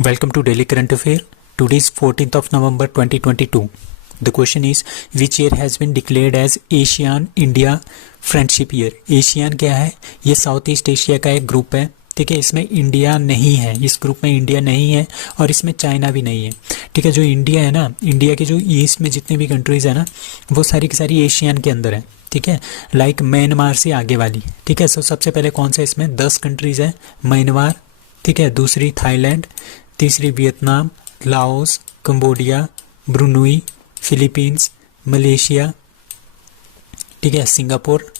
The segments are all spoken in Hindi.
Welcome to Daily Current Affair. Today is 14th of November 2022. The question is, which year has been declared as ASEAN India Friendship Year? ASEAN क्या है? ये साउथ ईस्ट एशिया का एक ग्रुप है. ठीक है, इसमें इंडिया नहीं है, इस ग्रुप में इंडिया नहीं है और इसमें चाइना भी नहीं है. ठीक है, जो इंडिया है ना, इंडिया के जो ईस्ट में जितने भी कंट्रीज़ है ना, वो सारी की सारी एशियन के अंदर है. ठीक है, लाइक म्यांमार से आगे वाली. ठीक है, सो सबसे पहले कौन सा इसमें 10 कंट्रीज़ है. म्यांमार, ठीक है, दूसरी थाईलैंड, तीसरी Vietnam, Laos, Cambodia, Brunei, Philippines, Malaysia, ठीक है, सिंगापुर,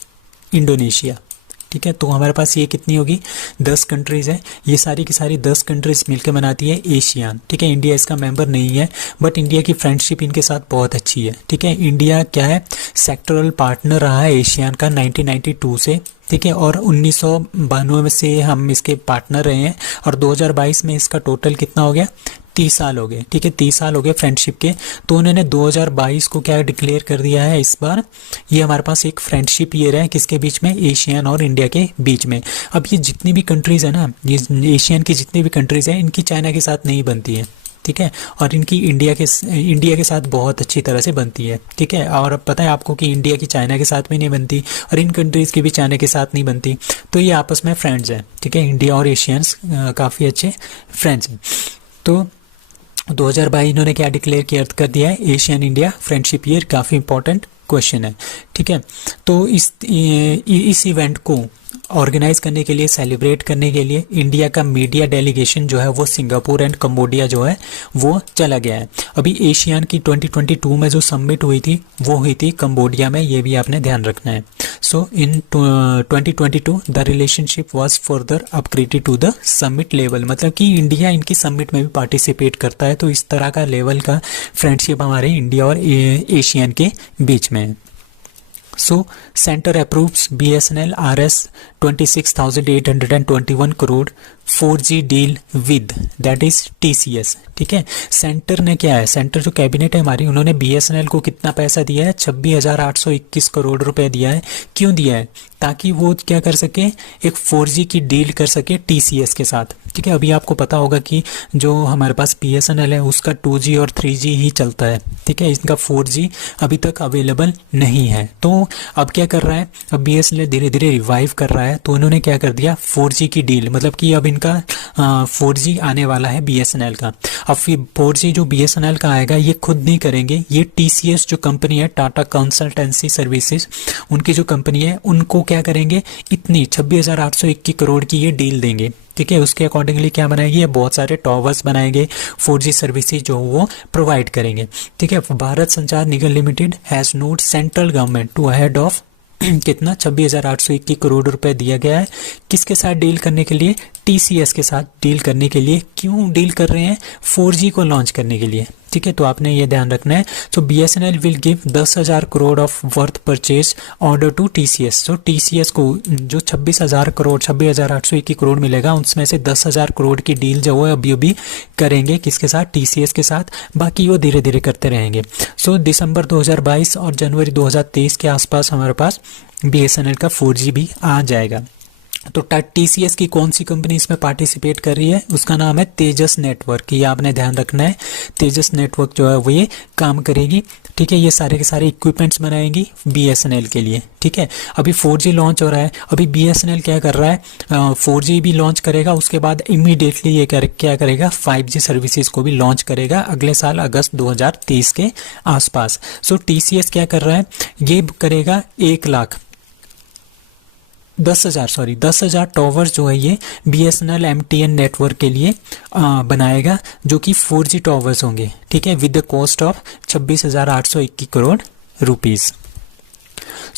इंडोनेशिया. ठीक है, तो हमारे पास ये कितनी होगी? 10 कंट्रीज़ है. ये सारी की सारी 10 कंट्रीज़ मिलकर बनाती है एशियान. ठीक है, इंडिया इसका मेंबर नहीं है, बट इंडिया की फ्रेंडशिप इनके साथ बहुत अच्छी है. ठीक है, इंडिया क्या है, सेक्टरल पार्टनर रहा है एशियान का 1992 से. ठीक है, और 1992 से हम इसके पार्टनर रहे हैं और 2022 में इसका टोटल कितना हो गया? 30 साल हो गए. ठीक है, 30 साल हो गए फ्रेंडशिप के. तो उन्होंने 2022 को क्या डिक्लेयर कर दिया है इस बार? ये हमारे पास एक फ्रेंडशिप ईयर है. किसके बीच में? एशियन और इंडिया के बीच में. अब ये जितनी भी कंट्रीज़ है ना, ये एशियन की जितनी भी कंट्रीज़ हैं, इनकी चाइना के साथ नहीं बनती है. ठीक है, और इनकी इंडिया के साथ बहुत अच्छी तरह से बनती है. ठीक है, और अब पता है आपको कि इंडिया की चाइना के साथ भी नहीं बनती और इन कंट्रीज़ की भी चाइना के साथ नहीं बनती. तो ये आपस में फ्रेंड्स हैं. ठीक है, इंडिया और एशियंस काफ़ी अच्छे फ्रेंड्स हैं. तो 2022 इन्होंने क्या डिक्लेयर किया कर दिया है? Asian India friendship year. काफ़ी इंपॉर्टेंट क्वेश्चन है. ठीक है, तो इस इवेंट को ऑर्गेनाइज करने के लिए, सेलिब्रेट करने के लिए इंडिया का मीडिया डेलीगेशन जो है वो सिंगापुर एंड कंबोडिया जो है वो चला गया है. अभी एशियन की 2022 में जो समिट हुई थी वो हुई थी कंबोडिया में. ये भी आपने ध्यान रखना है. So in 2022 the relationship was further upgraded to the summit level. मतलब कि इंडिया इनकी समिट में भी पार्टिसिपेट करता है. तो इस तरह का लेवल का फ्रेंडशिप हमारे इंडिया और एशियन के बीच में है. So, Center approves BSNL RS 26,821 crore 4G deal with that is TCS. ठीक है, सेंटर ने क्या है, सेंटर जो कैबिनेट है हमारी, उन्होंने BSNL को कितना पैसा दिया है? 26,821 करोड़ रुपए दिया है. क्यों दिया है? ताकि वो क्या कर सके, एक 4G की डील कर सके TCS के साथ. ठीक है, अभी आपको पता होगा कि जो हमारे पास BSNL है उसका 2G और 3G ही चलता है. ठीक है, इसका 4G अभी तक अवेलेबल नहीं है. तो अब क्या कर रहा है, अब BSNL धीरे धीरे रिवाइव कर रहा है. तो उन्होंने क्या कर दिया, 4G की डील. मतलब कि अब इनका 4G आने वाला है BSNL का. अब 4G जो BSNL का आएगा ये खुद नहीं करेंगे, ये TCS जो कंपनी है, टाटा कंसल्टेंसी सर्विसेज, उनकी जो कंपनी है उनको क्या करेंगे, इतनी 26,821 करोड़ की ये डील देंगे. ठीक है, उसके अकॉर्डिंगली क्या बनाएंगे, ये बहुत सारे टॉवर्स बनाएंगे, 4G सर्विसेज जो वो प्रोवाइड करेंगे. ठीक है, Bharat Sanchar Nigam limited has note central government to ahead of कितना 26,821 करोड़ रुपए दिया गया है. किसके साथ डील करने के लिए? TCS के साथ डील करने के लिए. क्यों डील कर रहे हैं? 4G को लॉन्च करने के लिए. ठीक है, तो आपने ये ध्यान रखना है. So BSNL will give 10,000 crore of worth purchase order to TCS. सो TCS को जो 26,821 करोड़ मिलेगा, उसमें से 10,000 करोड़ की डील जो है अभी अभी करेंगे. किसके साथ? TCS के साथ. बाकी वो धीरे धीरे करते रहेंगे. सो दिसंबर 2022 और जनवरी 2023 के आसपास हमारे पास BSNL का 4G भी आ जाएगा. तो TCS की कौन सी कंपनी इसमें पार्टिसिपेट कर रही है? उसका नाम है तेजस नेटवर्क. ये आपने ध्यान रखना है. तेजस नेटवर्क जो है वो ये काम करेगी. ठीक है, ये सारे के सारे इक्विपमेंट्स बनाएंगी BSNL के लिए. ठीक है, अभी 4G लॉन्च हो रहा है. अभी BSNL क्या कर रहा है, 4G भी लॉन्च करेगा. उसके बाद इमीडिएटली ये क्या करेगा, 5G सर्विसेज को भी लॉन्च करेगा अगले साल अगस्त 2023 के आसपास. सो TCS क्या कर रहा है, ये करेगा 10,000 टॉवर्स जो है ये BSNL MTN नेटवर्क के लिए बनाएगा, जो कि 4G टॉवर्स होंगे. ठीक है, with the cost of 26,821 crore rupees.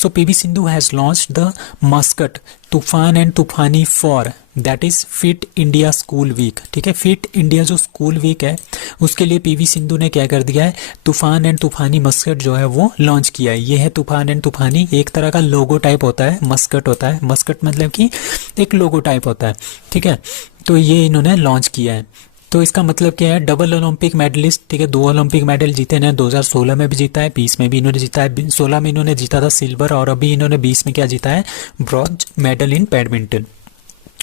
So PV Sindhu has launched the Muscat Toofan and Toofani for that is fit India school week. ठीक है, फिट इंडिया जो स्कूल वीक है उसके लिए PV सिंधु ने क्या कर दिया है, तूफान एंड तूफानी मस्कट जो है वो लॉन्च किया है. ये है तूफान एंड तूफानी, एक तरह का लोगो टाइप होता है, मस्कट होता है. मस्कट मतलब कि एक लोगो टाइप होता है. ठीक है, तो ये इन्होंने लॉन्च किया है. तो इसका मतलब क्या है, डबल ओलंपिक मेडलिस्ट. ठीक है, 2 ओलंपिक मेडल जीते हैं, 2016 में भी जीता है, 20 में भी इन्होंने जीता है. 16 में इन्होंने जीता था सिल्वर और अभी इन्होंने 20 में क्या जीता है, ब्रॉन्ज मेडल इन बैडमिंटन.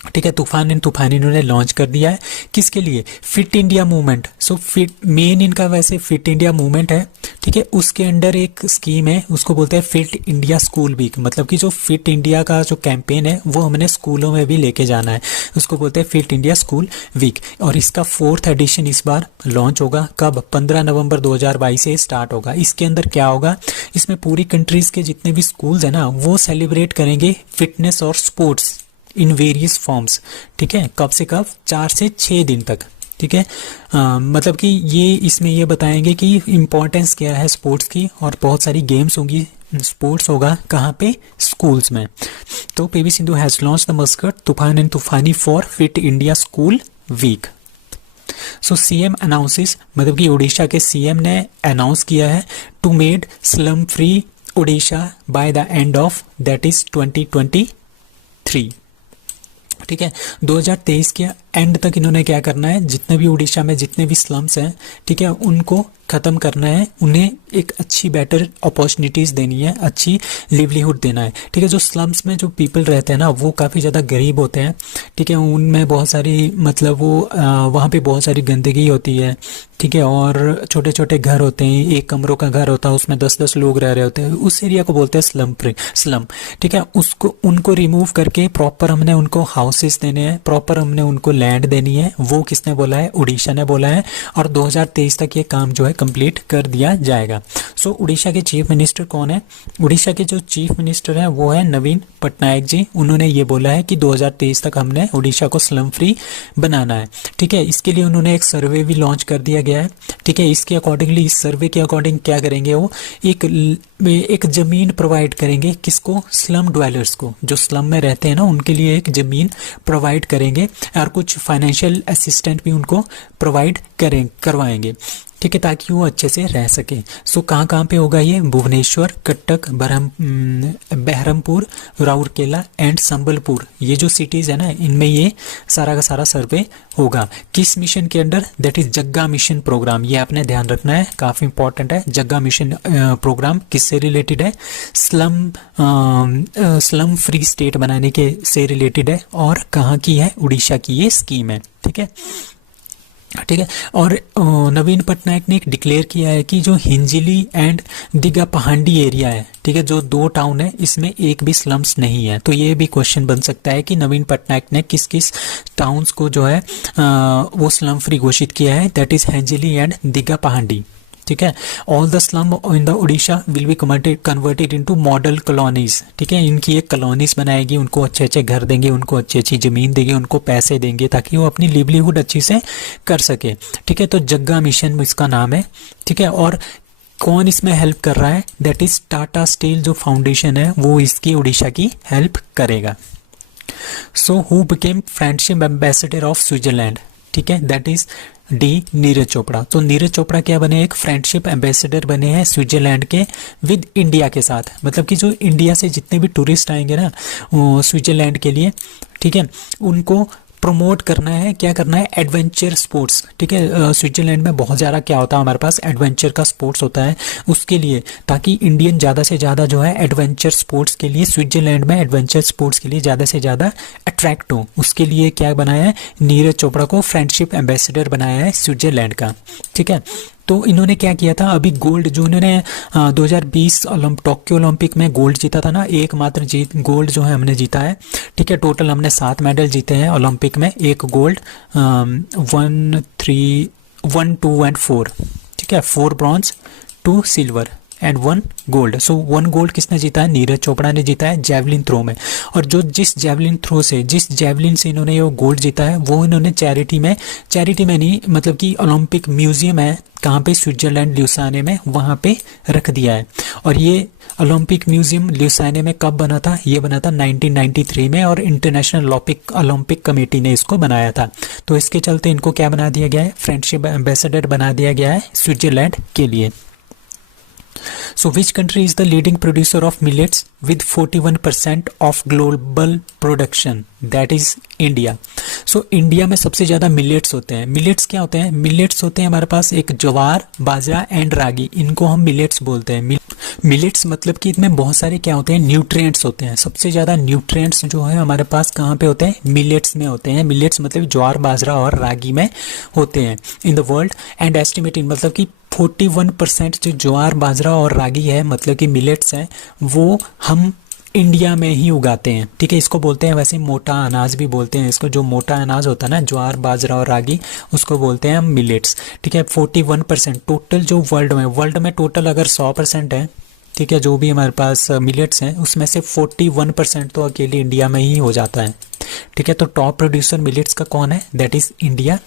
ठीक है, तूफान एंड तूफान इन्होंने लॉन्च कर दिया है। किसके लिए? Fit India movement. So fit main इनका वैसे फिट इंडिया मूवमेंट है, ठीक है। उसके अंडर एक स्कीम है, उसको बोलते हैं फिट इंडिया स्कूल वीक। मतलब कि जो फिट इंडिया का जो कैंपेन है वो हमने स्कूलों में भी लेके जाना है, उसको बोलते हैं फिट इंडिया स्कूल वीक। और इसका 4th एडिशन इस बार लॉन्च होगा। कब? 15 नवंबर 2022 से स्टार्ट होगा। इसके अंदर क्या होगा? इसमें पूरी कंट्रीज के जितने भी स्कूल्स हैं ना, वो सेलिब्रेट करेंगे फिटनेस और स्पोर्ट्स इन वेरियस फॉर्म्स। ठीक है, कब से कब? 4 से 6 दिन तक। ठीक है, मतलब कि ये इसमें ये बताएंगे कि इम्पोर्टेंस क्या है स्पोर्ट्स की, और बहुत सारी गेम्स होंगी, स्पोर्ट्स होगा कहाँ पे? स्कूल्स में। तो PV Sindhu has launch the mascot Toofan and Toofani for fit India school week. So CM announces, मतलब कि उड़ीसा के सीएम ने अनाउंस किया है to made slum free Odisha by the end of that is 2023। ठीक है, 2023 के एंड तक इन्होंने क्या करना है, जितने भी उड़ीसा में जितने भी स्लम्स हैं, ठीक है, उनको ख़त्म करना है, उन्हें एक अच्छी बेटर अपॉर्चुनिटीज़ देनी है, अच्छी लिवलीहुड देना है। ठीक है, जो स्लम्स में जो पीपल रहते हैं ना, वो काफ़ी ज़्यादा गरीब होते हैं। ठीक है, उनमें बहुत सारी मतलब वो वहाँ पे बहुत सारी गंदगी होती है। ठीक है, और छोटे छोटे घर होते हैं, एक कमरों का घर होता है, उसमें 10-10 लोग रह रहे होते हैं। उस एरिया को बोलते हैं स्लम। ठीक है, उसको उनको रिमूव करके प्रॉपर हमने उनको हाउसेस देने हैं, प्रॉपर हमने उनको लैंड देनी है। वो किसने बोला है? उड़ीसा ने बोला है। और 2023 तक ये काम जो है कंप्लीट कर दिया जाएगा। सो उड़ीसा के चीफ मिनिस्टर कौन है? उड़ीसा के जो चीफ मिनिस्टर हैं वो है नवीन पटनायक जी। उन्होंने ये बोला है कि 2023 तक हमने उड़ीसा को स्लम फ्री बनाना है। ठीक है, इसके लिए उन्होंने एक सर्वे भी लॉन्च कर दिया गया है। ठीक है, इसके अकॉर्डिंगली, इस सर्वे के अकॉर्डिंग क्या करेंगे वो, एक जमीन प्रोवाइड करेंगे। किसको? स्लम ड्वेलर्स को, जो स्लम में रहते हैं ना, उनके लिए एक जमीन प्रोवाइड करेंगे, और कुछ फाइनेंशियल असिस्टेंट भी उनको प्रोवाइड करवाएंगे। ठीक है, ताकि वो अच्छे से रह सके। सो कहाँ पे होगा ये? भुवनेश्वर, कटक, बहरमपुर, राउरकेला एंड संबलपुर, ये जो सिटीज़ है ना, इनमें ये सारा का सारा सर्वे होगा। किस मिशन के under? That is Jaga mission program. ये आपने ध्यान रखना है, काफ़ी इंपॉर्टेंट है। जग्गा मिशन प्रोग्राम किससे रिलेटेड है? स्लम फ्री स्टेट बनाने के से रिलेटेड है। और कहाँ की है? उड़ीसा की ये स्कीम है। ठीक है, ठीक है। और नवीन पटनायक ने एक डिक्लेयर किया है कि जो हिंजिली एंड दिघा पहाड़ी एरिया है, ठीक है, जो 2 टाउन है, इसमें एक भी स्लम्स नहीं है। तो ये भी क्वेश्चन बन सकता है कि नवीन पटनायक ने किस किस टाउन्स को जो है वो स्लम फ्री घोषित किया है। That is Hinjili and Digha पहाड़ी। ठीक है, all the slum in the Orissa will be converted into model colonies. ठीक है, इनकी एक कॉलोनीज बनाएगी, उनको अच्छे अच्छे घर देंगे, उनको अच्छी अच्छी ज़मीन देंगे, उनको पैसे देंगे, ताकि वो अपनी लिवलीहुड अच्छी से कर सके। ठीक है, तो जग्गा मिशन इसका नाम है। ठीक है, और कौन इसमें हेल्प कर रहा है? दैट इज टाटा स्टील, जो फाउंडेशन है वो इसकी उड़ीसा की हेल्प करेगा। So who became friendship ambassador of Switzerland? ठीक है, that is D Neeraj Chopra. तो नीरज चोपड़ा क्या बने? एक फ्रेंडशिप एम्बेसडर बने हैं स्विट्जरलैंड के विद इंडिया के साथ। मतलब कि जो इंडिया से जितने भी टूरिस्ट आएंगे ना स्विट्जरलैंड के लिए, ठीक है, उनको प्रमोट करना है। क्या करना है? Adventure sports. ठीक है, स्विट्जरलैंड में बहुत ज़्यादा क्या होता है, हमारे पास एडवेंचर का स्पोर्ट्स होता है, उसके लिए, ताकि इंडियन ज़्यादा से ज़्यादा जो है एडवेंचर स्पोर्ट्स के लिए, स्विट्जरलैंड में एडवेंचर स्पोर्ट्स के लिए ज़्यादा से ज़्यादा अट्रैक्ट हो, उसके लिए क्या बनाया है? नीरज चोपड़ा को फ्रेंडशिप एम्बेसडर बनाया है स्विट्जरलैंड का। ठीक है, तो इन्होंने क्या किया था? अभी गोल्ड जो इन्होंने 2020 टोक्यो ओलंपिक में गोल्ड जीता था ना, एकमात्र गोल्ड जो है हमने जीता है। ठीक है, टोटल हमने 7 मेडल जीते हैं ओलंपिक में, 1 गोल्ड, 1, 3, 1, 2 एंड 4। ठीक है, 4 bronze, 2 silver and 1 gold. So 1 gold किसने जीता है? नीरज चोपड़ा ने जीता है जेवलिन थ्रो में। और जो जिस जेवलिन से इन्होंने ये गोल्ड जीता है, वो इन्होंने चैरिटी में नहीं, मतलब कि ओलंपिक म्यूजियम है, कहाँ पे? स्विट्जरलैंड ल्यूसाने में, वहाँ पे रख दिया है। और ये ओलंपिक म्यूजियम ल्यूसाने में कब बना था? ये बना था 1993 में, और इंटरनेशनल ओलंपिक कमेटी ने इसको बनाया था। तो इसके चलते इनको क्या बना दिया गया है? फ्रेंडशिप एम्बेसडर बना दिया गया है स्विट्जरलैंड के लिए। So which country is the leading producer of millets with 41% of global production? That is India. So India में सबसे ज़्यादा मिलेट्स होते हैं। मिलेट्स क्या होते हैं? मिलेट्स होते हैं हमारे पास एक ज्वार, बाजरा एंड रागी, इनको हम मिलेट्स बोलते हैं। मिलेट्स मतलब कि इसमें बहुत सारे क्या होते हैं, न्यूट्रिएंट्स होते हैं। सबसे ज़्यादा न्यूट्रिएंट्स जो है हमारे पास कहाँ पे होते हैं, मिलेट्स में होते हैं। मिलेट्स मतलब ज्वार बाजरा और रागी में होते हैं in the world. And estimated मतलब कि 41% जो ज्वार बाजरा और रागी है मतलब कि मिलेट्स हैं वो हम इंडिया में ही उगाते हैं। ठीक है, इसको बोलते हैं वैसे मोटा अनाज भी बोलते हैं इसको, जो मोटा अनाज होता है ना ज्वार बाजरा और रागी, उसको बोलते हैं हम मिलेट्स। ठीक है, 41% टोटल जो वर्ल्ड में टोटल अगर 100% है, ठीक है, जो भी हमारे पास मिलेट्स हैं उसमें से 41% तो अकेले इंडिया में ही हो जाता है। ठीक है, तो टॉप प्रोड्यूसर मिलेट्स का कौन है, दैट इज इंडिया।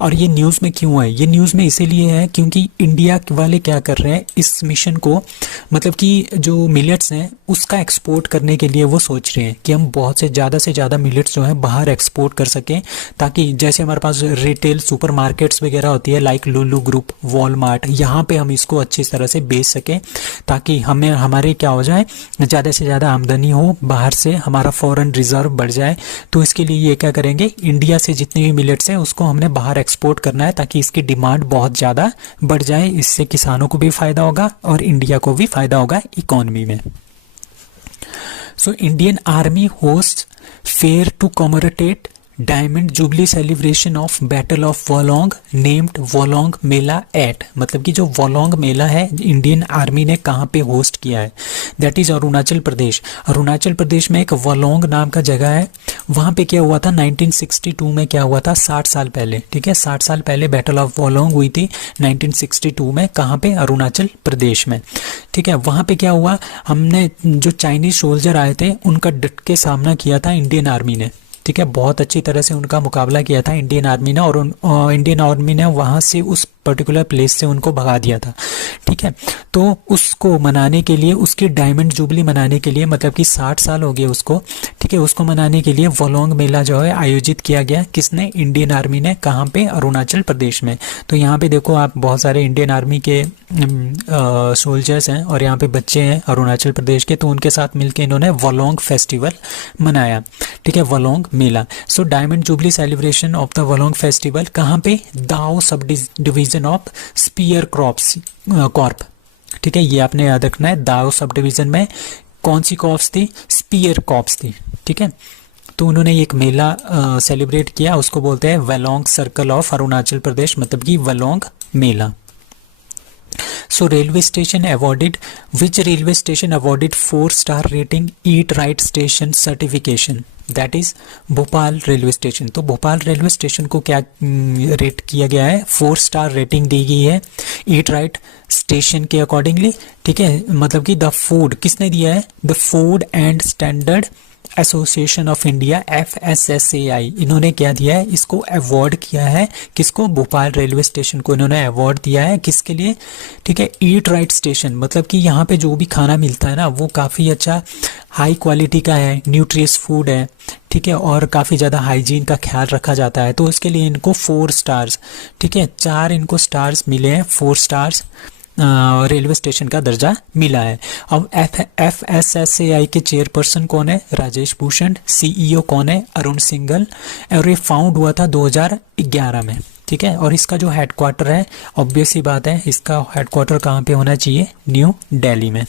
और ये न्यूज़ में क्यों है, ये न्यूज़ में इसीलिए है क्योंकि इंडिया वाले क्या कर रहे हैं, इस मिशन को मतलब कि जो मिलेट्स हैं उसका एक्सपोर्ट करने के लिए वो सोच रहे हैं कि हम बहुत से ज़्यादा मिलेट्स जो है बाहर एक्सपोर्ट कर सकें, ताकि जैसे हमारे पास रिटेल सुपर मार्केट्स वगैरह होती है लाइक लुलु ग्रुप, वॉलमार्ट, यहाँ पे हम इसको अच्छी तरह से बेच सकें ताकि हमें हमारे क्या हो जाए, ज़्यादा से ज़्यादा आमदनी हो बाहर से, हमारा फॉरेन रिजर्व बढ़ जाए। तो इसके लिए ये क्या करेंगे, इंडिया से जितने भी मिलेट्स हैं उसको हमने बाहर एक्सपोर्ट करना है ताकि इसकी डिमांड बहुत ज़्यादा बढ़ जाए। इससे किसानों को भी फ़ायदा होगा और इंडिया को भी फ़ायदा होगा इकोनॉमी में। So Indian army host fair to commemorate diamond jubilee celebration of battle of Walong named Walong Mela at, मतलब कि जो वोलोंग मेला है इंडियन आर्मी ने कहाँ पे होस्ट किया है, दैट इज अरुणाचल प्रदेश। अरुणाचल प्रदेश में एक वोलोंग नाम का जगह है, वहाँ पे क्या हुआ था 1962 में, क्या हुआ था 60 साल पहले। ठीक है, 60 साल पहले बैटल ऑफ वोलोंग हुई थी 1962 में, कहाँ पे, अरुणाचल प्रदेश में। ठीक है, वहाँ पे क्या हुआ, हमने जो चाइनीज सोल्जर आए थे उनका डट के सामना किया था इंडियन आर्मी ने। ठीक है, बहुत अच्छी तरह से उनका मुकाबला किया था इंडियन आर्मी ने, और इंडियन आर्मी ने वहाँ से उस पर्टिकुलर प्लेस से उनको भगा दिया था। ठीक है, तो उसको मनाने के लिए, उसकी डायमंड जुबली मनाने के लिए, मतलब कि 60 साल हो गए उसको, ठीक है, उसको मनाने के लिए वोलोंग मेला जो है आयोजित किया गया। किसने, इंडियन आर्मी ने। कहाँ पे, अरुणाचल प्रदेश में। तो यहाँ पे देखो आप, बहुत सारे इंडियन आर्मी के सोल्जर्स हैं और यहाँ पे बच्चे हैं अरुणाचल प्रदेश के, तो उनके साथ मिलकर इन्होंने वोलोंग फेस्टिवल मनाया। ठीक है, Walong Mela. So diamond jubilee celebration of the Walong festival कहाँ पे, दाओ sub division of sphere Corp. ठीक है, ये आपने याद रखना है, दाओ सब डिवीजन में कौन सी कॉर्प्स थी, स्पीयर कॉर्प्स थी। ठीक है, तो उन्होंने एक मेला सेलिब्रेट किया, उसको बोलते हैं वोलोंग सर्कल ऑफ अरुणाचल प्रदेश, मतलब कि वोलोंग मेला। So railway station awarded, which railway station awarded 4-star rating Eat Right Station certification, that is Bhopal railway station. तो भोपाल रेलवे स्टेशन को क्या रेट किया गया है, 4 स्टार रेटिंग दी गई है ईट राइट स्टेशन के अकॉर्डिंगली। ठीक है, मतलब कि द फूड किसने दिया है, the food and standard association of India FSSAI, इन्होंने क्या दिया है, इसको अवार्ड किया है, किसको, भोपाल रेलवे स्टेशन को इन्होंने अवार्ड दिया है, किसके लिए। ठीक है, ईट राइट स्टेशन मतलब कि यहाँ पे जो भी खाना मिलता है ना वो काफ़ी अच्छा हाई क्वालिटी का है, न्यूट्रियस फूड है। ठीक है, और काफ़ी ज़्यादा हाइजीन का ख्याल रखा जाता है, तो इसके लिए इनको 4 स्टार्स, ठीक है, 4 इनको स्टार्स मिले हैं, 4 स्टार्स रेलवे स्टेशन का दर्जा मिला है। अब FSSAI के चेयरपर्सन कौन है, राजेश भूषण। CEO कौन है, अरुण सिंघल। और ये फाउंड हुआ था 2011 में। ठीक है, और इसका जो हेडक्वार्टर है, ऑब्वियस ही बात है, इसका हेडक्वार्टर कहाँ पे होना चाहिए, न्यू दिल्ली में।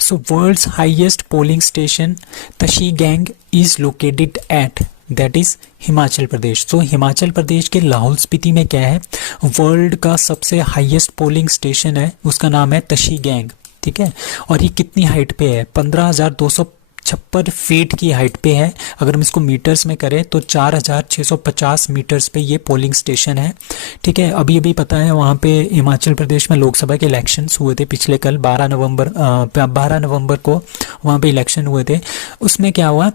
So world's highest polling station Tashigang is located at, that is Himachal Pradesh. तो हिमाचल प्रदेश के लाहौल स्पीति में क्या है, वर्ल्ड का सबसे हाईएस्ट पोलिंग स्टेशन है, उसका नाम है तशीगैंग। ठीक है, और ये कितनी हाइट पे है, 15,256 फीट की हाइट पे है। अगर हम इसको मीटर्स में करें तो 4,650 मीटर्स पे ये पोलिंग स्टेशन है। ठीक है, अभी अभी पता है वहाँ पे हिमाचल प्रदेश में लोकसभा के इलेक्शंस हुए थे पिछले कल 12 नवंबर को वहाँ पे इलेक्शन हुए थे। उसमें क्या हुआ,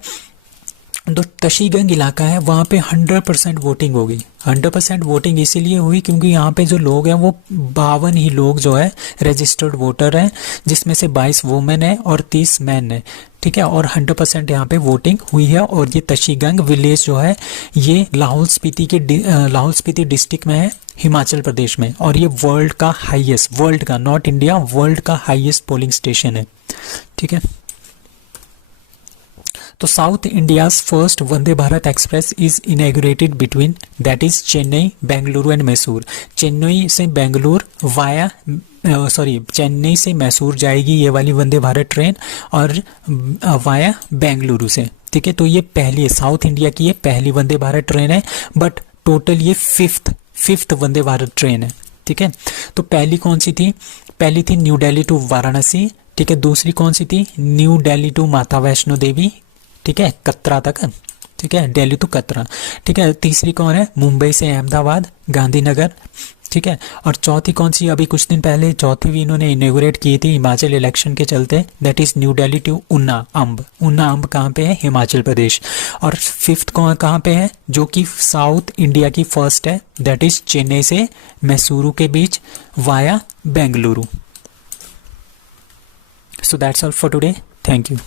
तो तशीगंग इलाका है वहाँ पे 100% वोटिंग होगी। 100% वोटिंग इसीलिए हुई क्योंकि यहाँ पे जो लोग हैं वो 52 ही लोग जो है रजिस्टर्ड वोटर हैं, जिसमें से 22 वुमेन है और 30 मैन है। ठीक है, और 100% यहाँ पे वोटिंग हुई है। और ये तशीगंग विलेज जो है ये लाहौल स्पीति डिस्ट्रिक्ट में है, हिमाचल प्रदेश में। और ये वर्ल्ड का हाईएस्ट, वर्ल्ड का, नॉट इंडिया, वर्ल्ड का हाईएस्ट पोलिंग स्टेशन है। ठीक है, तो south India's first Vande Bharat express is inaugurated between, that is Chennai, Bengaluru and Mysore. Chennai से बेंगलुरु वाया सॉरी चेन्नई से मैसूर जाएगी ये वाली वंदे भारत ट्रेन, और वाया बेंगलुरु से, ठीक है। तो ये पहली है, साउथ इंडिया की ये पहली वंदे भारत ट्रेन है, बट टोटल ये फिफ्थ वंदे भारत ट्रेन है, ठीक है। तो पहली कौन सी थी? पहली थी न्यू दिल्ली टू वाराणसी, ठीक है। दूसरी कौन सी थी? न्यू दिल्ली टू माता वैष्णो देवी, ठीक है, कतरा तक, ठीक है, दिल्ली टू कतरा, ठीक है। तीसरी कौन है? मुंबई से अहमदाबाद, गांधीनगर, ठीक है। और चौथी कौन सी? अभी कुछ दिन पहले चौथी भी इन्होंने इनॉग्रेट की थी हिमाचल इलेक्शन के चलते, that is New Delhi to Una Amb. उन्ना अम्ब कहाँ पे है? हिमाचल प्रदेश। और फिफ्थ कहाँ पे है? जो कि साउथ इंडिया की फर्स्ट है, दैट इज चेन्नई से मैसूरू के बीच via Bengaluru. So that's all for today, thank you.